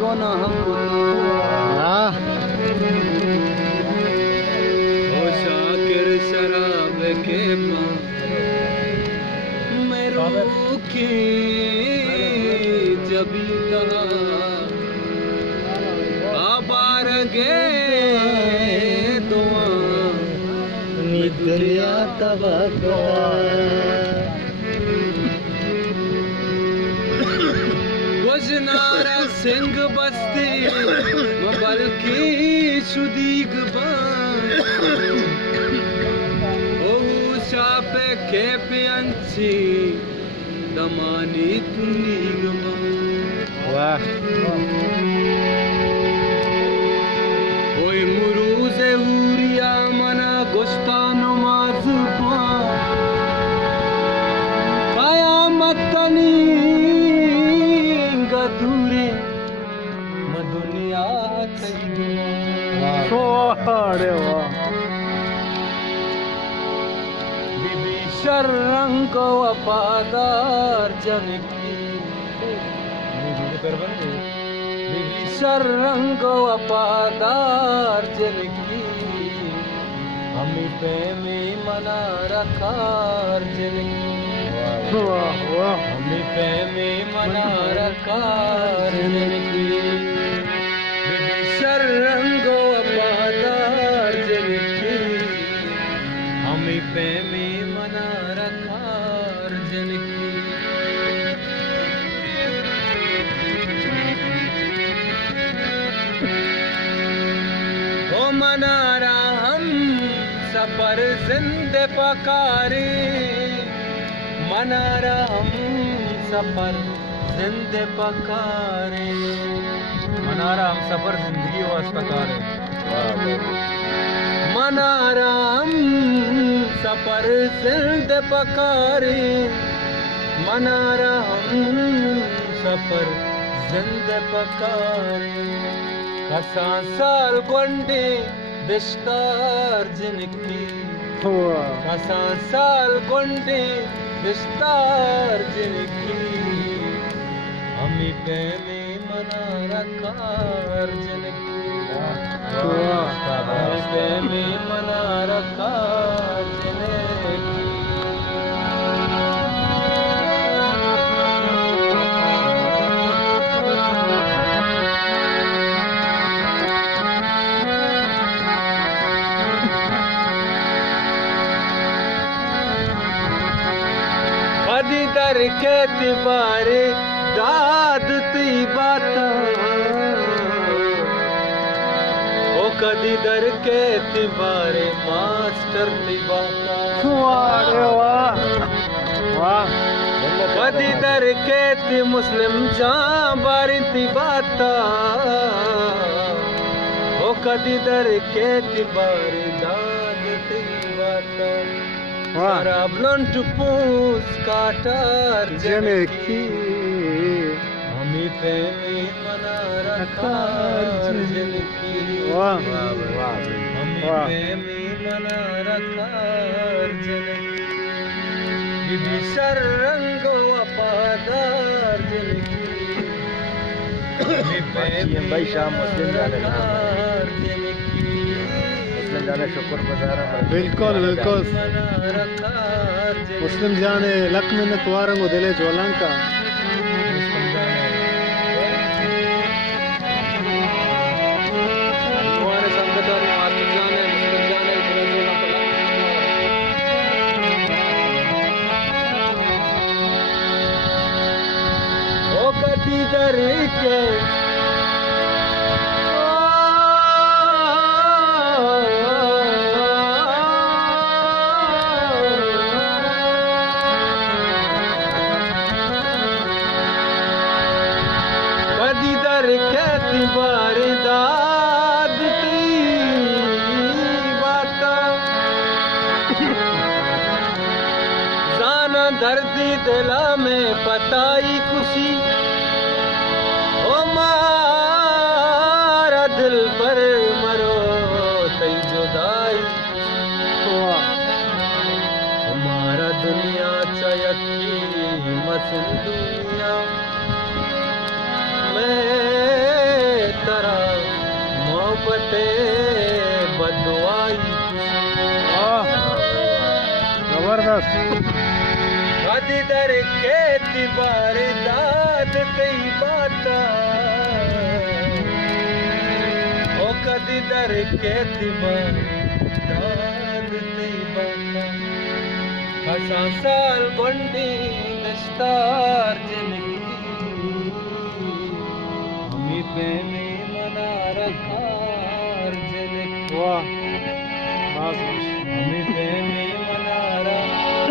गुनाह को ओ शाकिर शराब के मैं रोके जबी आबार गे दुआ दुनिया तबाह गुजनारा सिंह बस्ती बल्कि शुदीग ओ शापे खेपे अंची दमानी तुनीग वाह ओए मुरूज़े उरिया मना गोश्ता नमाज कयामत तनी गदूरे दुनिया अरे वाह बीबी शर्रंग वफादार जनकी बीबी शर्रंग वफादार जनकी हमी पे में मना रखार जनकी हमी पे में मना रखार जनकी बीबी शर्रंग वफादार जनकी हमी पे में मना रखार जनकी ओ मनारा हम सफर जिंदे पकारे मनारा हम सफर जिंदे पकारे मनारा हम सफर जिंदगी वास्ताकारे मनारा हम सफर जिंदे पकारे मनारा हम सफर जिंदे पकारे कसा साल गुंडे बिस्तार जिनकी कसा साल गुंडे बिस्तार जिनकी हमी पे में मना रखार जिनकी हमी पे में मना रखार जिनकी कदी दर के तिबारे दाद ती बाता ओ कदी दर के तिबारे मास्टर ती बाता कदी दर के ती मुस्लिम जां बारी ती बाता ओ कदी दर के तिबारे दाद ती बाता शराबलन टुपूस काटार जनकी हमी पे में मना रखार जनकी हमी पे में मना रखार जनकी बीबी शर्रंग वफादार जनकी हमी पे में रखार जनकी शुक्र गुजार बिल्कुल बिल्कुल मुस्लिम जाने लक मिन्नत वारंगो दिले ज्वलंका ओ कदी दर के बारे दाद ती बाता जाना दर्दी दिला में पताई खुशी ओ मारा दिल पर मरो तई जुदाई हमारा दुनिया चयकी मसन दुनिया में जबरदस्त कदी दर खेती बारी दाद तई बाता ओ कदी दर खेती बारी दाद तई बाता हसा साल बंडी दस्तार जिंदगी हमी बेनी मना रखार जिंदगी वाह बस हमी बेनी मना रखार